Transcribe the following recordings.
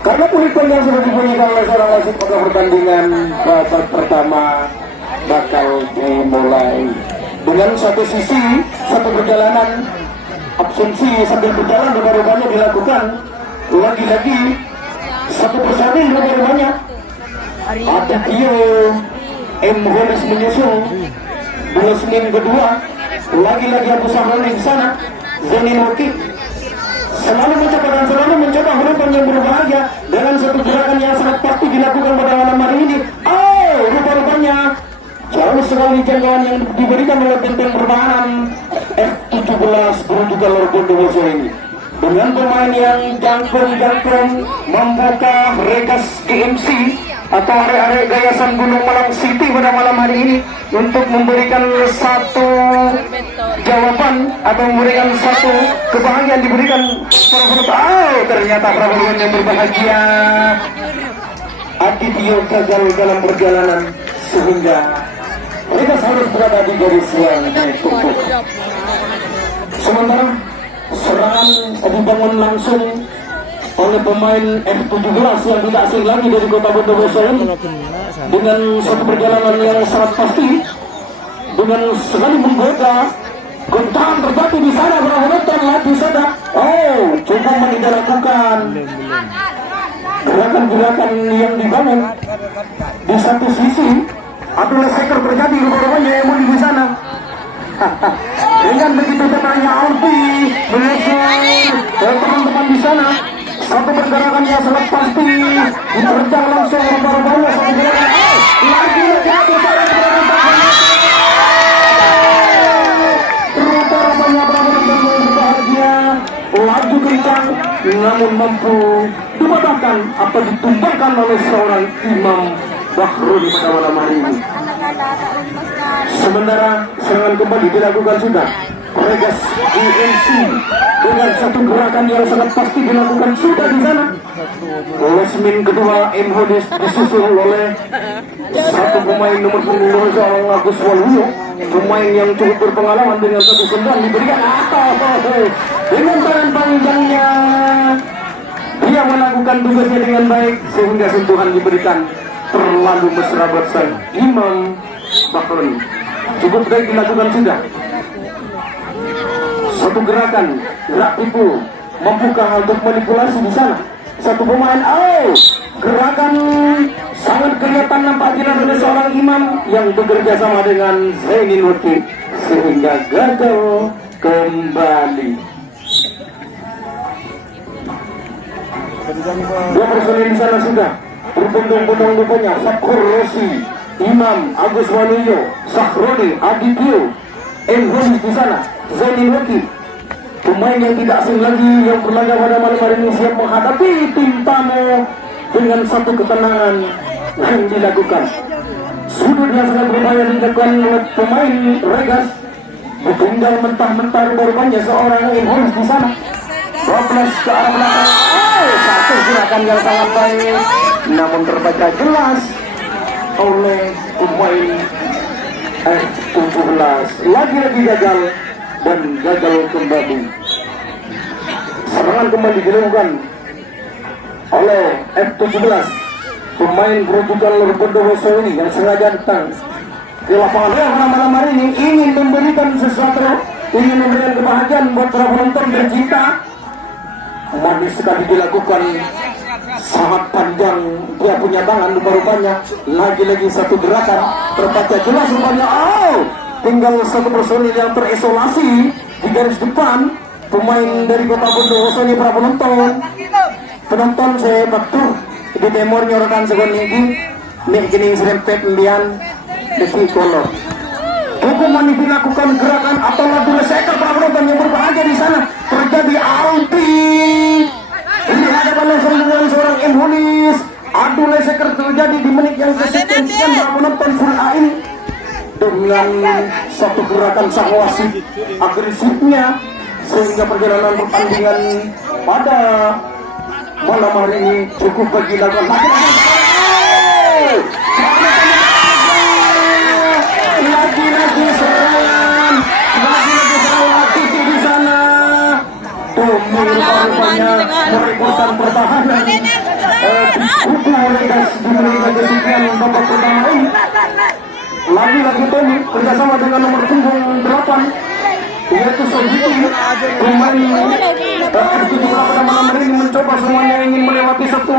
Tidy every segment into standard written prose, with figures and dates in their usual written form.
Karena kulipan yang sudah dipunyikan oleh seorang wasit, maka pertandingan babak pertama bakal dimulai. Dengan satu sisi, satu perjalanan absensi sambil berjalan rubah-rubahnya dilakukan. Lagi-lagi satu personil rubah-rubahnya. Ada Tio M. Holis menyusul. Bola Senin kedua, lagi-lagi Abu Sahran di sana. Zainin Wakil selalu mencoba dan selalu mencoba harapan yang berbahaya dengan satu gerakan yang sangat pasti dilakukan pada malam hari ini. Oh, rupa-rupanya jauh sekali jangkauan yang diberikan oleh benteng pertahanan F17 berujukan Lor Bondowoso ini. Dengan pemain yang jangkung-jangkung membuka Regas GMC atau arek-arek Gayasan Gunung Malang City pada malam hari ini untuk memberikan satu jawaban atau memberikan satu kebahagiaan diberikan para penonton. Oh, ternyata perempuan yang berbahagia. Adityo gagal dalam perjalanan sehingga Regas harus berada di garis yang ditutup. Sementara serangan dibangun langsung oleh pemain F17 yang tidak asing lagi dari Kota Bondowoso ini dengan satu perjalanan yang sangat pasti, dengan sekali menggoda. Goncangan terjadi di sana, berapa di sana. Oh, coba tidak lakukan gerakan-gerakan yang dibangun di satu sisi. Adalah seker terjadi rupanya yang di sana. Dengan begitu tenangnya Alfi menyusul teman-teman di sana. Satu pergerakan yang sangat pasti diterjang langsung rupanya satu gerakan. Lagi-lagi Abu Sahran rupanya berbahagia, laju kencang namun mampu dimatahkan atau ditumbangkan oleh seorang Imam Bahrul pada malam hari ini. Sementara serangan kembali dilakukan sudah Regas GMC dengan satu gerakan yang sangat pasti dilakukan sudah di sana. Lesmin kedua M. Hodis disusul oleh satu pemain nomor punggung seorang Agus Waluyo, pemain yang cukup berpengalaman dengan satu sentuhan diberikan dengan tangan panjangnya. Dia melakukan tugasnya dengan baik sehingga sentuhan diberikan terlalu mesra buat sang Imam Bahrul. Cukup baik dilakukan sudah. Satu gerakan, gerak tipu, membuka untuk manipulasi di sana. Satu pemain, gerakan sangat kelihatan nampak oleh seorang Imam yang bekerja sama dengan Zainin Wakil sehingga gagal kembali. Dua personil di sana sudah berbondong-bondong rupanya. Fakhur Rosi, Imam, Agus Waluyo, Sahroni, Adityo, Enholis di sana, Zainin Wakil, pemain yang tidak asing lagi yang berlaga pada malam hari ini siap menghadapi tim tamu dengan satu ketenangan yang dilakukan. Sudut yang sangat berbahaya dilakukan oleh pemain Regas, ditinggal mentah-mentah rupanya seorang Enholis di sana. 12 ke arah belakang. Satu gerakan yang sangat baik namun terbaca jelas oleh pemain F17. Lagi-lagi gagal dan gagal kembali. Serangan kembali dilakukan oleh F17, pemain berujukan Lor Bondowoso ini yang sengaja datang di lapangan pada malam hari ini ingin memberikan sesuatu, ingin memberikan kebahagiaan buat para penonton tercinta. Manis sekali dilakukan, sangat panjang dia punya tangan rupanya. Lagi-lagi satu gerakan terbaca jelas rupanya. Tinggal satu personil yang terisolasi di garis depan, pemain dari Kota Bondowoso ini. Para penonton saya betul di temor nyorokan segon ini nih gini serempet lian deki kolor. Hukuman dilakukan gerakan atau ladu leseker para penonton yang berbahagia di sana. Terjadi Alpi di hadapan dengan seorang M. Holis. Adu leseker terjadi di menit yang kesekian para penonton full AIN dengan satu gerakan sang wasit agresifnya sehingga perjalanan pertandingan pada malam hari ini cukup bagi lakukan lagi-lagi serangan Titi di sana rupanya merekrutan pertahanan kubu Regas diberikan kesekian babak pertama ini. Lagi-lagi Tommy kerjasama dengan nomor punggung 8 yaitu Sobiti pemain F78 pada malam hari ini mencoba semuanya ingin melewati satu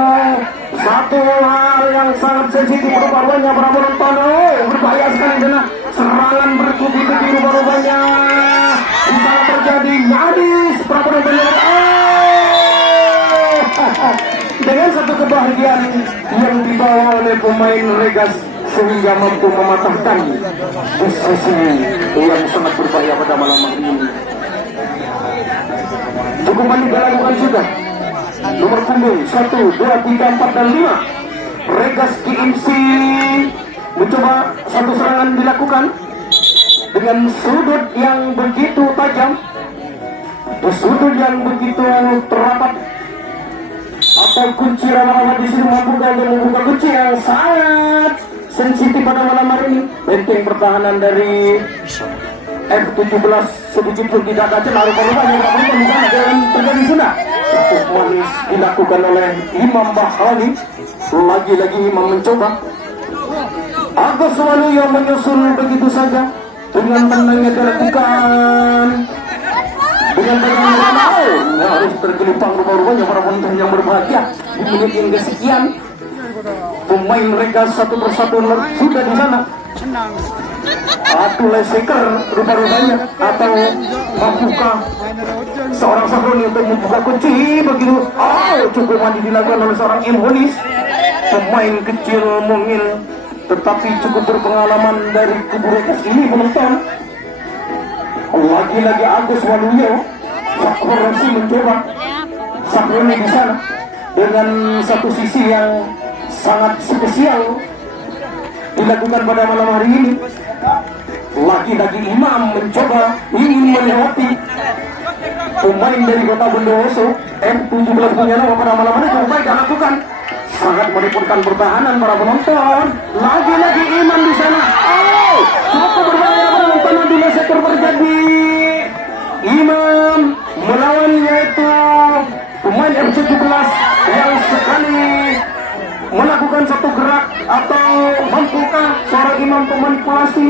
hal yang sangat sensitif rupanya para penonton. Berbahaya sekali sana serangan bertubi-tubi rupanya bisa terjadi nyaris para penonton dengan satu kebahagiaan yang dibawa oleh pemain Regas sehingga mampu mematahkan posisi yang sangat berbahaya pada malam hari ini. Cukup banyak dilakukan sudah. Nomor punggung 1, 2, 3, 4, dan 5 Regas GMC mencoba satu serangan dilakukan dengan sudut yang begitu tajam, sudut yang begitu terapat, atau kunci rama-rama di sini mampukan dan membuka kunci yang sangat sensitif pada malam hari ini. Benteng pertahanan dari F17 sedikit pun tidak kacau, rupa-rupanya tidak di sana dan terjadi sudah. Satu manis dilakukan oleh Imam Bahali. Lagi-lagi Imam mencoba. Agus Waluyo menyusul begitu saja dengan tenangnya dilakukan. Dengan tenangnya harus tergelupang rupa-rupanya para penonton yang berbahagia di menit yang kesekian. Pemain Regas satu persatu sudah di sana. Atau leseker rupa-rupanya, atau mampukah seorang Sahroni untuk membuka kunci begitu. Cukup mandi dilakukan oleh seorang Imholis, pemain kecil mungil tetapi cukup berpengalaman dari kubu Regas ini penonton. Lagi-lagi Agus Waluyo Sahroni mencoba. Sahroni di sana dengan satu sisi yang sangat spesial dilakukan pada malam hari ini. Lagi-lagi Imam mencoba ingin melewati pemain dari Kota Bondowoso. F17 punya nama pada malam hari cukup baik dilakukan, sangat merepotkan pertahanan para penonton. Lagi-lagi Imam di sana. Cukup berbahaya penonton di sektor terjadi. Imam melawan yaitu pemain F17 yang sekali melakukan satu gerak, atau mampukah seorang Imam memanipulasi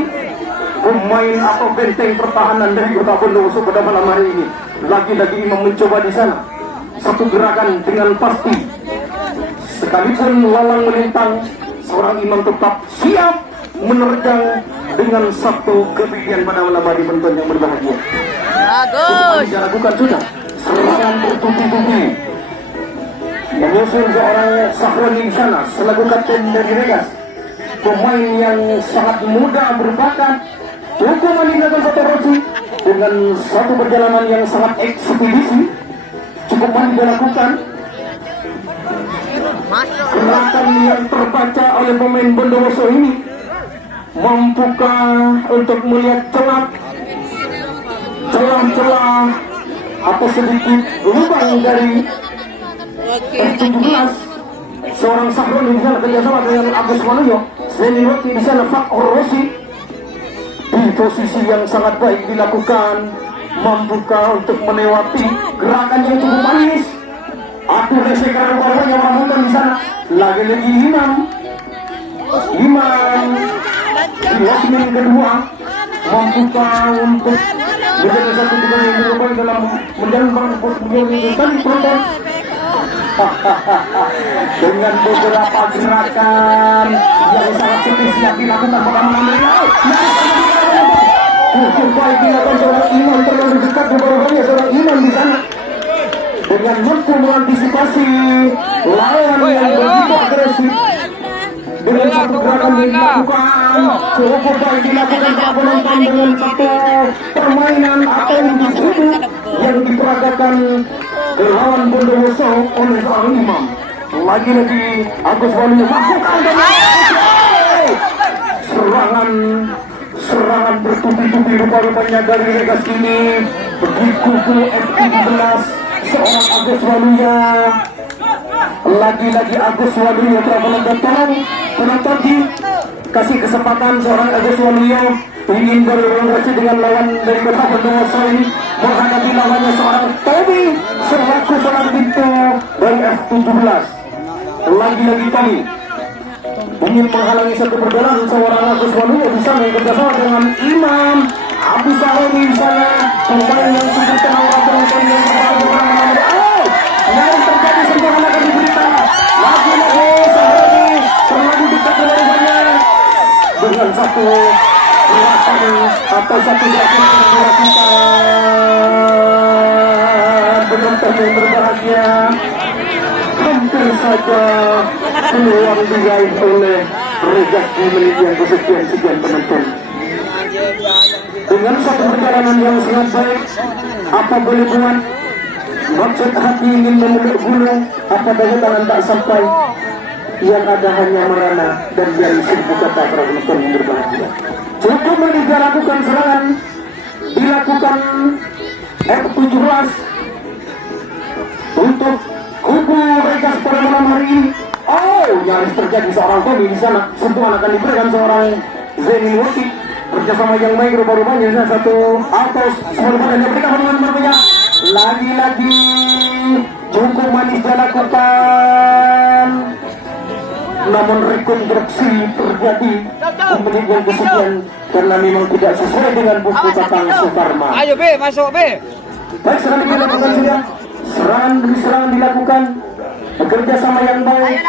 pemain atau benteng pertahanan dari Kota Bondowoso pada malam hari ini. Lagi-lagi Imam mencoba di sana satu gerakan dengan pasti, sekalipun lalang melintang, seorang Imam tetap siap menerjang dengan satu kepikiran pada malam hari penonton yang berbahagia. Bagus. Dilakukan sudah serangan bertubi-tubi menyusul seorang Sahroni di sana selaku kapten dari Regas, pemain yang sangat muda berbakat, cukup meninggalkan Kota Roci dengan satu perjalanan yang sangat ekspedisi. Cukup banyak dilakukan gerakan yang terbaca oleh pemain Bondowoso ini. Mampukah untuk melihat celah-celah atau sedikit lubang dari F17 seorang Sahroni di sana kerjasama dengan Agus Waluyo, Seniorti di sana Fakhur Rosi di posisi yang sangat baik dilakukan. Mampukah untuk melewati gerakan yang cukup manis? Aku resekan rupanya menonton di sana. Lagi-lagi Imam di wasmin kedua mampukah untuk menjadi satu pemain yang terbaik dalam menjalankan beliau ini tadi penonton. Dengan beberapa gerakan yang sangat spesial dilakukan pada malam hari ini. Cukup baik dilakukan seorang Imam, terlalu dekat berbahaya seorang Imam di sana dengan mampu mengantisipasi lawan yang begitu agresif. Dengan satu gerakan yang dilakukan, cukup baik dilakukan para penonton dengan satu permainan atau individu yang diperagakan ke lawan Bondowoso oleh seorang Imam. Lagi-lagi Agus Waluyo melakukan serangan bertubi-tubi rupa-rupanya dari Regas ini. Begitu F17 seorang Agus Waluyo Lagi-lagi Agus Waluyo telah menonton. Penonton kasih kesempatan seorang Agus Waluyo ingin berinteraksi dengan lawan dari Kota Bondowoso ini menghadapi lawannya seorang Tommy selaku seorang pintu dari F17. Lagi-lagi Tommy ingin menghalangi satu perjalanan seorang Agus Waluyo di sana yang kerjasama dengan Imam Abu Sahoni di sana, pemain yang cukup tenang penonton yang nyaris terjadi sentuhan akan diberikan. Lagi-lagi Sahoni terlalu dekat dengan rumahnya dengan satu gerakan atau satu gerakan yang dilakukan penonton yang berbahagia hampir saja peluang diraih oleh Regas di menit yang kesekian-sekian penonton. Dengan satu perjalanan yang sangat baik, apa boleh buat? Maksud hati ingin memeluk gunung, apa daya tangan tak sampai, yang ada hanya merana dan dari seribu kata para penonton yang berbahagia. Cukup menit lakukan serangan, dilakukan F17 untuk kubu Regas pada malam hari ini. Oh, nyaris terjadi seorang Tommy di sana. Sentuhan akan diberikan seorang Zeni Wati bersama yang baik rupa-rupanya satu Altos sebelumnya diberikan dengan berbeda. Lagi-lagi cukup manis dilakukan, namun rekonstruksi terjadi menit yang kesekian karena memang tidak sesuai dengan buku Tatang Sukarma. Ayo B, masuk B. Baik, serangan dilakukan sudah. Serangan demi serangan dilakukan, bekerja sama yang baik.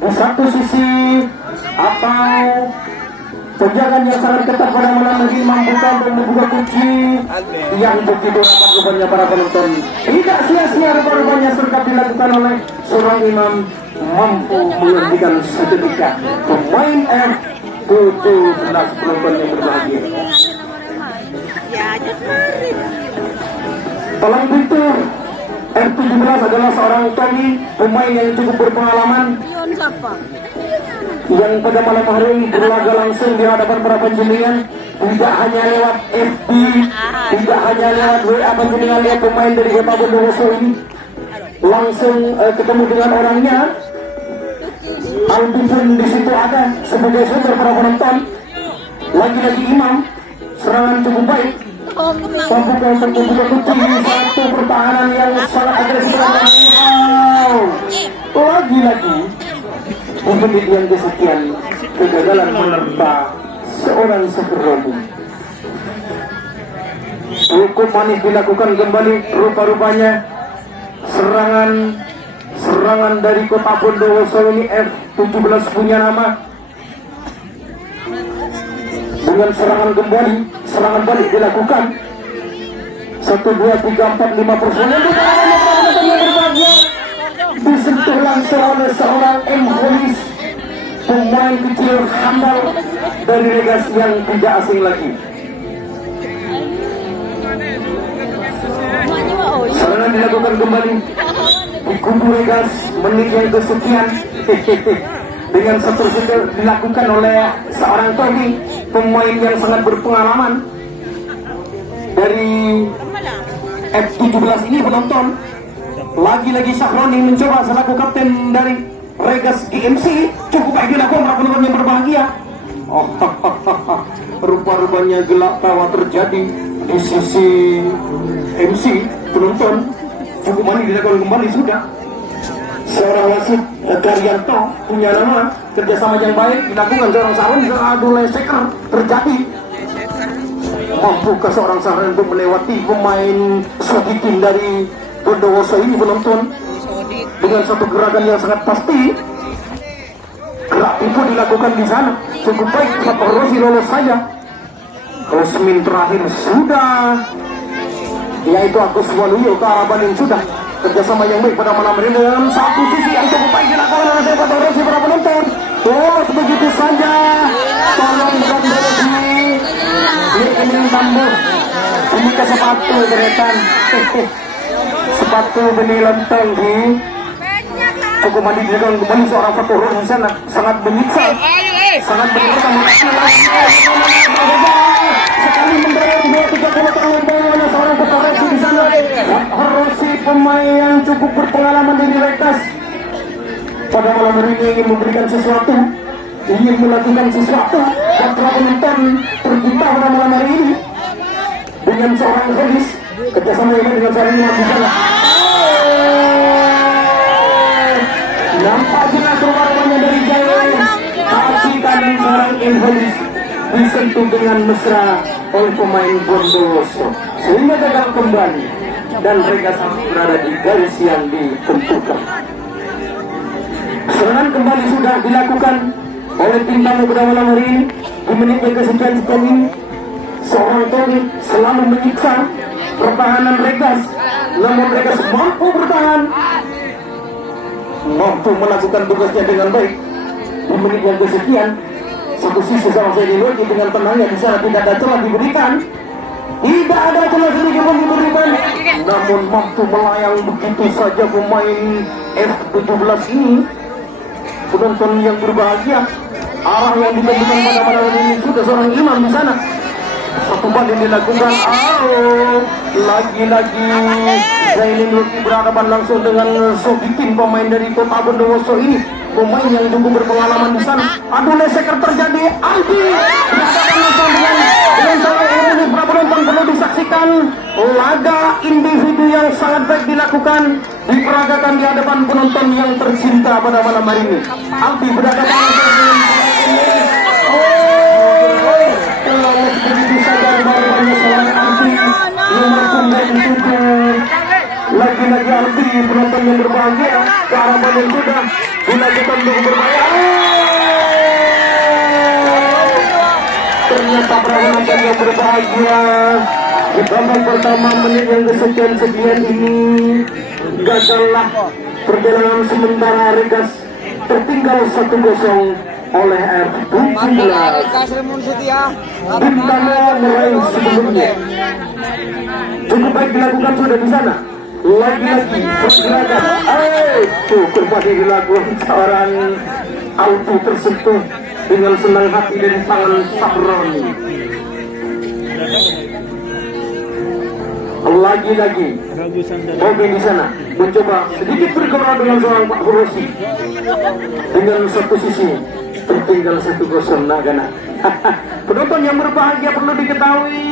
Di satu sisi atau penjagaan yang sangat ketat pada malam ini membuka dan membuka kunci yang begitu rapat rupanya para penonton. Tidak sia-sia rupa-rupanya serta dilakukan oleh seorang imam mampu menghentikan seketika pemain F17 penonton yang berbahagia. Palang pintu F17 adalah seorang Tommy, pemain yang cukup berpengalaman yang pada malam hari ini berlaga langsung di hadapan para penjelian, tidak hanya lewat FB, tidak hanya lewat WA penjelian, lihat pemain dari Kota Bondowoso ini langsung ketemu dengan orangnya. Album pun di situ ada sebagai sumber para penonton. Lagi-lagi Imam, serangan cukup baik, membuka untuk membuka kunci satu pertahanan yang sangat agresif. Lagi-lagi menit yang kesekian kegagalan menerpa seorang Sekerobu. Cukup manis dilakukan kembali rupa-rupanya serangan dari Kota Bondowoso ini. F17 punya nama dengan serangan kembali, serangan balik dilakukan 1, 2, 3, 4, 5 personel disentuh langsung oleh seorang M. Holis, pemain kecil handal dari Regas yang tidak asing lagi. Serangan dilakukan kembali di kubu Regas menit yang kesekian dengan satu setel dilakukan oleh seorang Tommy, pemain yang sangat berpengalaman dari F17 ini penonton. Lagi-lagi Syahroni mencoba selaku kapten dari Regas GMC, cukup baik dilakukan para penonton yang berbahagia. Rupa-rupanya gelap tawa terjadi di sisi MC penonton. Cukup manis dilakukan kembali sudah. Seorang wasit Daryanto punya nama, kerjasama yang baik dilakukan seorang Syahroni, adu leseker terjadi. Mampukah seorang Syahroni untuk melewati pemain Sodikin dari Bondowoso ini penonton dengan satu gerakan yang sangat pasti. Gerak itu dilakukan di sana cukup baik. Satu Rosi lolos saja. Rosmin terakhir sudah, yaitu Agus Waluyo ke arah Bandung sudah. Kerjasama yang baik pada malam ini dalam satu sisi yang cukup baik dilakukan oleh Satu Rosi para penonton. Begitu saja. Tolong dan Rosi ini tambah ini ke sepatu deretan. Sepatu benih lenteng di cukup mandi dengan kembali seorang Fatur di sana sangat menyiksa, sangat menyiksa sekali mendorong 2-3 tahun bawahnya seorang Fatur di sana. Rosi pemain yang cukup berpengalaman dari Regas pada malam hari ini ingin memberikan sesuatu, ingin melakukan sesuatu buat para penonton tercinta pada malam hari ini dengan seorang gadis kerjasama ini dengan seorang imam di sana. Nampak jelas rumah-rumahnya dari jauh, tapi tadi seorang Indonesia disentuh dengan mesra oleh pemain Bondowoso sehingga gagal kembali dan mereka sampai berada di garis yang ditentukan. Serangan kembali sudah dilakukan oleh tim tamu pada malam hari ini. Di menit yang kesekian ini seorang Tony selalu menyiksa pertahanan Regas, namun Regas mampu bertahan, mampu melakukan tugasnya dengan baik. Di menit yang kesekian, satu sisi sama saya Logi dengan tenangnya di sana tidak ada celah diberikan, tidak ada celah sedikit pun diberikan, namun mampu melayang begitu saja pemain F17 ini. Penonton yang berbahagia, arah yang ditentukan pada malam ini sudah seorang imam di sana. Satu bal yang dilakukan, lagi-lagi Zainin Luki berhadapan langsung dengan Sobikin, pemain dari Kota Bondowoso ini, pemain yang cukup berpengalaman di sana. Aduh, leseker terjadi, Aldi berhadapan langsung dengan seorang ini. Para penonton perlu disaksikan laga individu yang sangat baik dilakukan, diperagakan di hadapan penonton yang tercinta pada malam hari ini. Aldi berhadapan langsung dengan lagi-lagi Aldi, penonton yang berbahagia, kearaman yang sudah dilakukan untuk berbahaya. Ternyata penonton yang berbahagia di babak pertama menit yang kesekian ini gagallah perjalanan sementara Regas tertinggal 1-0 oleh F17. Bintangnya meraih sebelumnya. Cukup baik dilakukan sudah di sana. Lagi-lagi pergerakan. Tuh kembali dilakukan seorang Aldi tersentuh dengan senang hati dari tangan Sabroni. Lagi-lagi Bobby di sana mencoba sedikit bergerak dengan seorang Pak Hurosi. Dengan satu sisi tertinggal 1-0 Nagana. Penonton yang berbahagia perlu diketahui,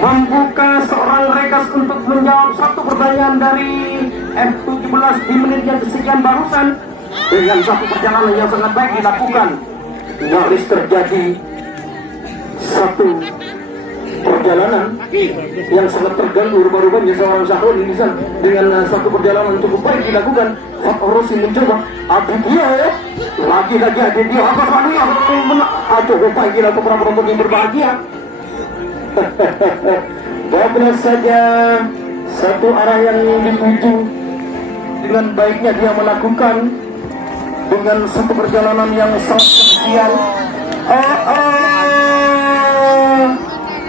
mampukah seorang Regas untuk menjawab satu pertanyaan dari F17 di menit yang kesekian barusan? Dengan satu perjalanan yang sangat baik dilakukan, nyaris terjadi satu perjalanan yang sangat terganggu rubah-rubahnya seorang Syahrul di sana. Dengan satu perjalanan cukup baik dilakukan, Fatih Rosi mencoba Aditya, lagi-lagi Aditya apa kali cukup baik dilakukan para penonton yang berbahagia. Bablas saja satu arah yang dituju, dengan baiknya dia melakukan dengan satu perjalanan yang sangat spesial.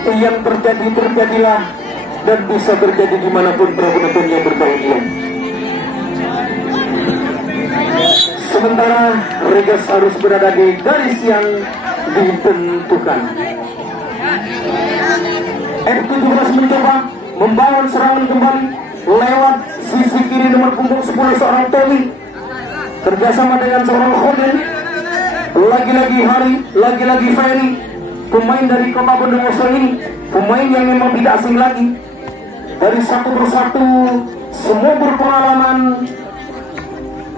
Yang terjadilah dan bisa terjadi dimanapun para penonton yang berbahagia. Sementara Regas harus berada di garis yang ditentukan. F17 mencoba membangun serangan kembali lewat sisi kiri nomor punggung 10 seorang Tommy kerjasama dengan seorang Khodin. Lagi-lagi Hari, lagi-lagi Ferry, pemain dari Kota Bondowoso ini, pemain yang memang tidak asing lagi. Dari satu persatu, semua berpengalaman,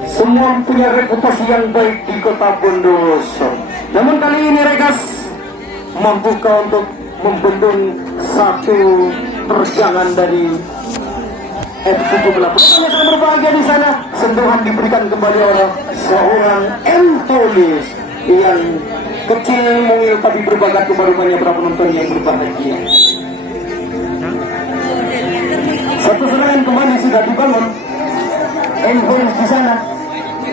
semua punya reputasi yang baik di Kota Bondowoso. Namun kali ini Regas mampukah untuk membendung satu terjangan dari F17. Sangat berbahagia di sana. Sentuhan diberikan kembali oleh seorang Entolis yang kecil mungil tapi berbakat kebarukannya para penonton yang berbahagia. Satu serangan kembali sudah dibangun. Entolis di sana.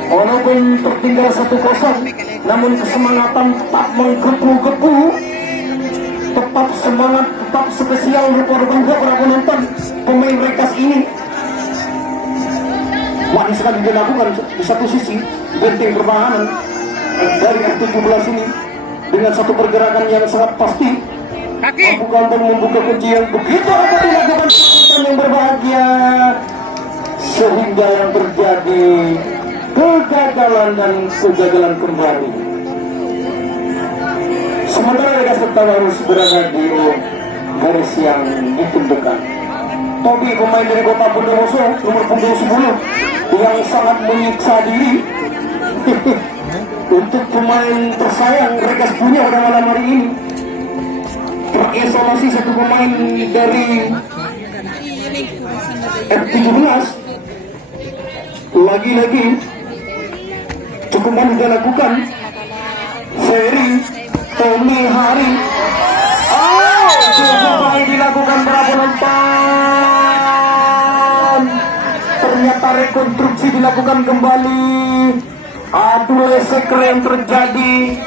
Walaupun tertinggal 1-0, namun kesemangatan tetap menggebu-gebu. Tetap semangat, tetap spesial rupa-rupanya para penonton pemain Regas ini. Manis sekali dilakukan di satu sisi benteng pertahanan dari F17 ini dengan satu pergerakan yang sangat pasti. Bukan untuk membuka kunci yang begitu apa dilakukan penonton yang berbahagia sehingga yang terjadi kegagalan dan kegagalan kembali. Sementara Regas Betawi harus berada di garis yang ditentukan. Tobi, pemain dari Kota Bondowoso, nomor punggung 10, yang sangat menyiksa diri untuk pemain tersayang Regas punya pada malam hari ini. Terisolasi satu pemain dari F17. Lagi-lagi cukup banyak dilakukan. Ferry, Tommy, Hari. Cukup banyak dilakukan para penonton. Ternyata rekonstruksi dilakukan kembali. Adu leseker yang terjadi.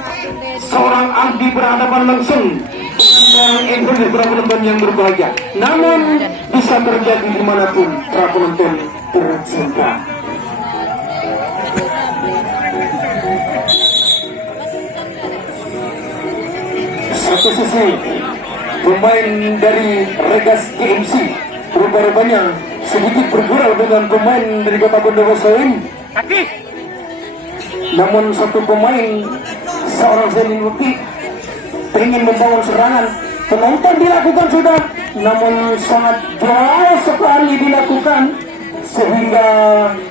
Seorang Aldi berhadapan langsung dengan Indonesia para penonton yang berbahagia. Namun bisa terjadi dimanapun para penonton tercinta. Satu sisi pemain dari Regas GMC rupa-rupanya sedikit bergurau dengan pemain dari Kota Bondowoso ini. Namun satu pemain seorang Zenin Weki ingin membangun serangan. Penonton dilakukan sudah, namun sangat jauh sekali dilakukan sehingga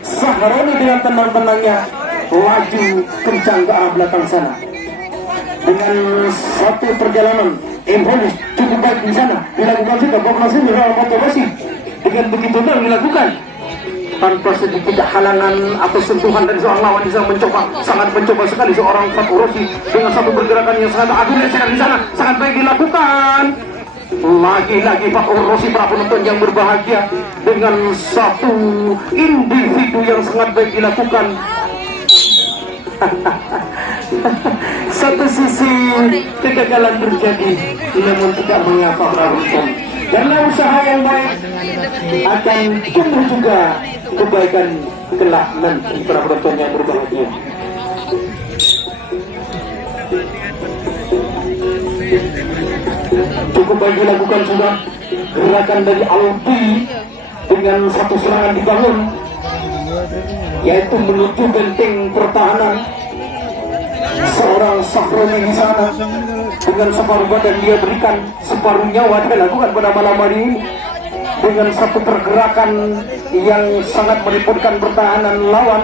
Sahroni dengan tenang-tenangnya laju kencang ke arah belakang sana. Dengan satu perjalanan impuls cukup baik di sana dilakukan juga Bognas ini dalam motivasi dengan begitu benar dilakukan tanpa sedikit halangan atau sentuhan dari seorang lawan. Di sana sangat mencoba sekali seorang Fatou Rossi dengan satu pergerakan yang sangat agung di sana sangat baik dilakukan. Lagi-lagi Fatou Rossi para penonton yang berbahagia dengan satu individu yang sangat baik dilakukan. Satu sisi kegagalan terjadi, namun tidak mengapa para penonton. Karena usaha yang baik akan tumbuh juga kebaikan kelak nanti para penonton yang berbahagia. Cukup baik dilakukan sudah gerakan dari Aldi dengan satu serangan dibangun, yaitu menuju benteng pertahanan. Seorang Sahroni di sana dengan separuh badan dia berikan, separuh nyawa dia lakukan pada malam hari ini dengan satu pergerakan yang sangat merepotkan pertahanan lawan.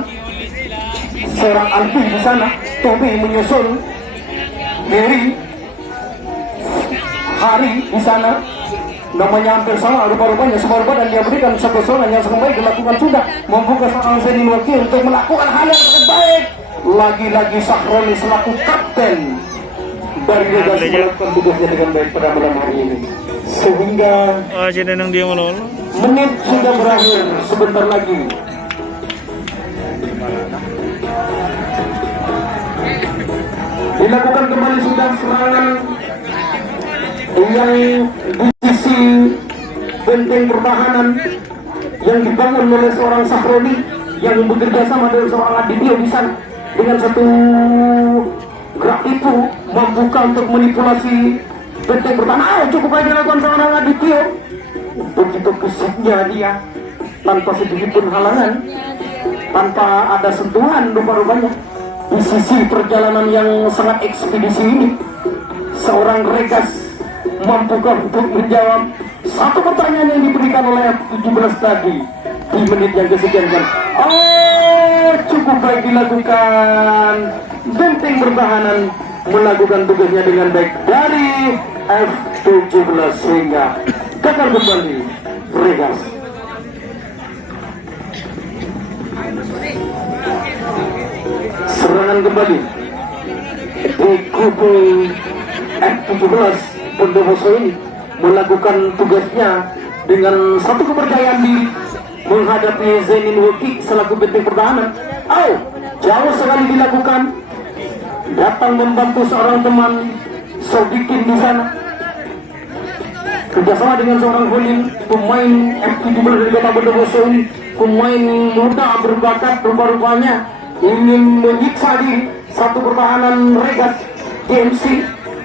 Seorang Alfi di sana, Tobi menyusul, Hari di sana, namanya hampir sama rupa-rupanya, separuh badan dia berikan, satu serangan yang sangat baik dilakukan sudah membuka seorang Zenin Weki untuk melakukan hal yang sangat baik. Lagi-lagi Sahroni selaku kapten dari Regas melakukan tugasnya dengan baik pada malam hari ini. Sehingga menit sudah berakhir sebentar lagi. Dilakukan kembali sudah serangan yang di sisi benteng pertahanan yang dibangun oleh seorang Sahroni yang bekerja sama dengan seorang Adityo di sana. Dengan satu gerak itu membuka untuk manipulasi benteng pertahanan. Cukup baik dilakukan seorang Adityo. Begitu kesiknya dia tanpa sedikit pun halangan, tanpa ada sentuhan rupa-rupanya. Di sisi perjalanan yang sangat ekspedisi ini, seorang Regas mampukah untuk menjawab satu pertanyaan yang diberikan oleh 17 tadi di menit yang kesekian kan? Cukup baik dilakukan. Benteng pertahanan melakukan tugasnya dengan baik dari F17 sehingga gagal kembali Regas. Serangan kembali di kubu F17 Bondowoso ini melakukan tugasnya dengan satu kepercayaan diri menghadapi Zenin Weki selaku benteng pertahanan. Jauh sekali dilakukan, datang membantu seorang teman Sodikin di sana, kerjasama dengan seorang Holin, pemain F17 dari Kota Bondowoso ini, pemain muda berbakat rupa-rupanya ingin menyiksa di satu pertahanan Regas GMC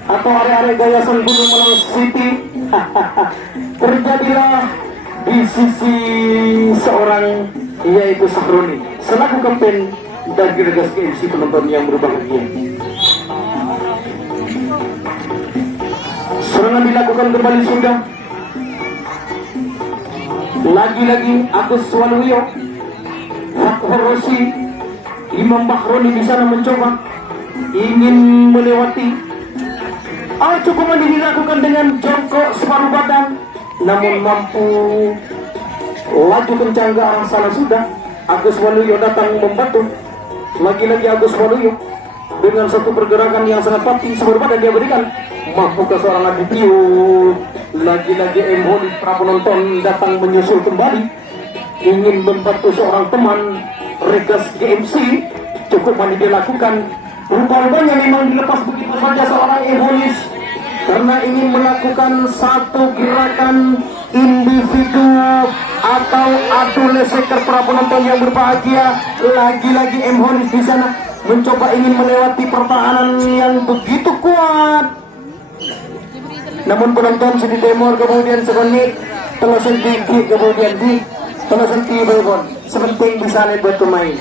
atau area-area Gayasan Gunung Malang City. Terjadilah di sisi seorang yaitu Sahroni selaku kapten dan Regas GMC penonton yang berbahagia. Serangan dilakukan kembali sudah. Lagi-lagi Agus Waluyo, Fakhur Rosi, Imam Bahroni di sana mencoba ingin melewati. Cukup dilakukan dengan jongkok separuh badan, namun mampu laju kencang ke arah sana sudah. Agus Waluyo datang membantu. Lagi-lagi Agus Waluyo dengan satu pergerakan yang sangat pasti separuh badan dia berikan, mampu ke seorang Adityo. Lagi-lagi Holis para penonton datang menyusul kembali ingin membantu seorang teman Regas GMC. Cukup dilakukan. Rupa-rupanya memang dilepas begitu saja seorang Holis karena ingin melakukan satu gerakan individu atau adu leseker para penonton yang berbahagia. Lagi-lagi Holis di sana mencoba ingin melewati pertahanan yang begitu kuat. Namun penonton sedih demor kemudian sekonit telah sendiri kemudian telah sendiri berbon sepenting bisa buat pemain.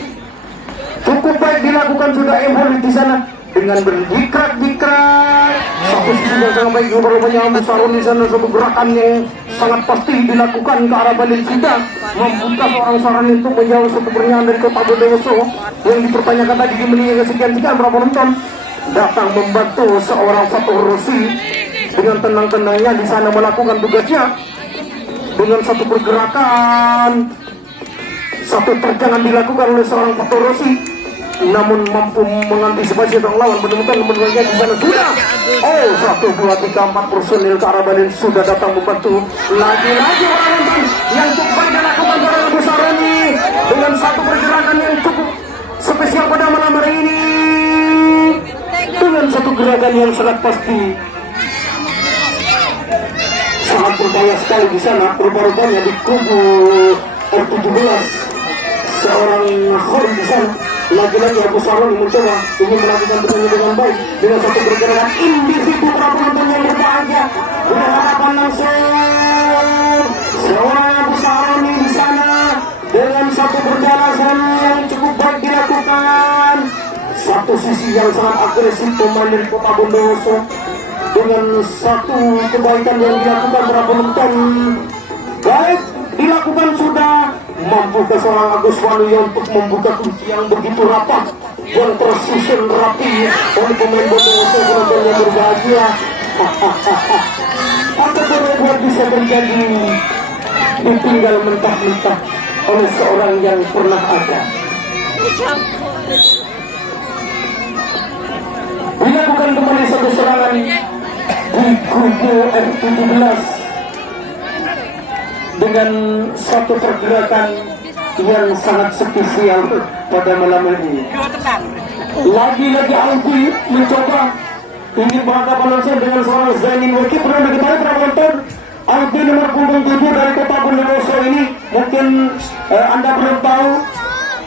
Cukup baik dilakukan sudah Holis di sana dengan berdikrak-dikrak. Satu sisi yang sangat baik rupanya Musarun di sana, satu gerakan yang sangat pasti dilakukan ke arah balik sudah membuka seorang saran itu menjauh satu pernyataan dari Kota Bondowoso yang dipertanyakan tadi di menit sekian-sekian. Para penonton datang membantu seorang Fakhur Rosi dengan tenang-tenangnya di sana melakukan tugasnya dengan satu pergerakan. Satu terjangan dilakukan oleh seorang Fakhur Rosi, namun mampu mengantisipasi orang lawan. Menemukan menurutnya di sana sudah. 1, 2, 3, 4 personil ke arah Balin sudah datang membantu. Lagi-lagi orang nonton yang cukup baik dilakukan oleh besar ini dengan satu pergerakan yang cukup spesial pada malam hari ini. Dengan satu gerakan yang sangat pasti, sangat berbahaya sekali di sana. Rupa-rupanya di kubu R17 seorang Khor di sana. Lagi-lagi Agus Waluyo mencoba ingin melakukan dengan baik dengan satu pergerakan individu para penonton yang berbahagia. Berhadapan langsung seorang Agus Waluyo di sana dengan satu perjalanan yang cukup baik dilakukan. Satu sisi yang sangat agresif pemain dari Kota Bondowoso dengan satu kebaikan yang dilakukan para penonton. Baik dilakukan sudah, mampu ke seorang Agus Waluyo untuk membuka kunci yang begitu rapat yang tersusun rapi oleh pemain Bondowoso. Penonton yang berbahagia. Apa benar bisa terjadi? Ditinggal mentah-mentah oleh seorang yang pernah ada. Dilakukan kembali satu serangan di kubu F17 dengan satu pergerakan yang sangat spesial pada malam ini. Lagi-lagi Alfi mencoba ingin berhadapan langsung dengan seorang Zainin Waki. Pernah diketahui para penonton, Alfi nomor punggung 7 dari Kota Bondowoso ini, mungkin Anda belum tahu,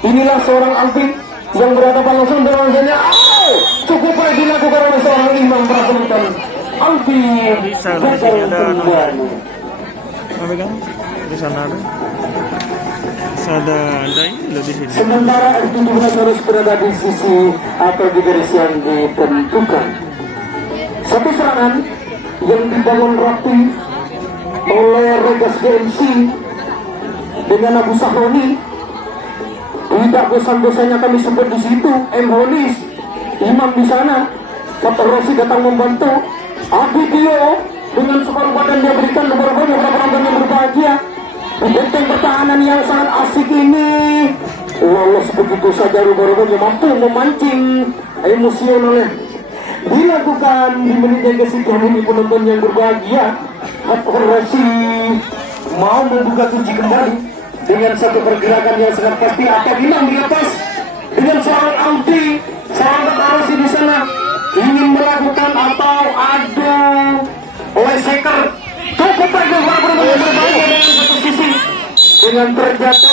inilah seorang Alfi yang berhadapan langsung dengan Zainin. Cukup baik dilakukan oleh seorang imam para penonton. Alfi gagal kembali. Di sana ada ini di sini. Sementara F17 harus berada di sisi atau di garis yang ditentukan. Satu serangan yang dibangun rapi oleh Regas GMC dengan Abu Sahroni. Tidak bosan-bosannya kami sebut di situ Holis, imam di sana. Fakhur Rosi datang membantu. Adityo dengan separuh badan dia berikan beberapa penonton yang berbahagia. Di benteng pertahanan yang sangat asik ini lolos begitu saja. Rupanya mampu memancing emosionalnya dilakukan di menit yang kesekian ini. Penonton yang berbahagia. Fakhur Rosi mau membuka kunci kembali dengan satu pergerakan yang sangat pasti. Atau bilang di atas dengan seorang Alfi, seorang Fakhur Rosi di sana ingin melakukan atau adu leseker. Cukup baik berbahaya dengan satu sisi dengan terjatuh